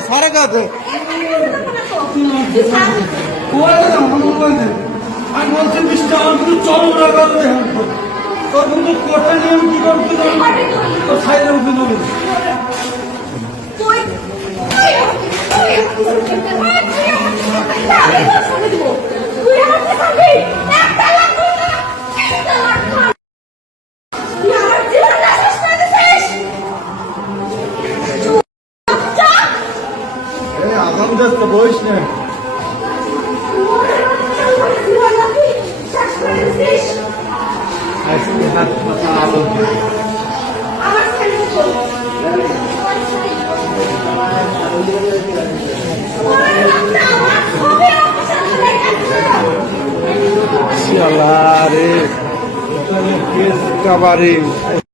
सारे कहते আমি বলছি মিস্টার কিন্তু চরম রাখা তোর কিন্তু কোর্টে নিয়ে আমি কি করতে তোর সাইডে উঠে দেবে আগাম দেখতে বইস না রে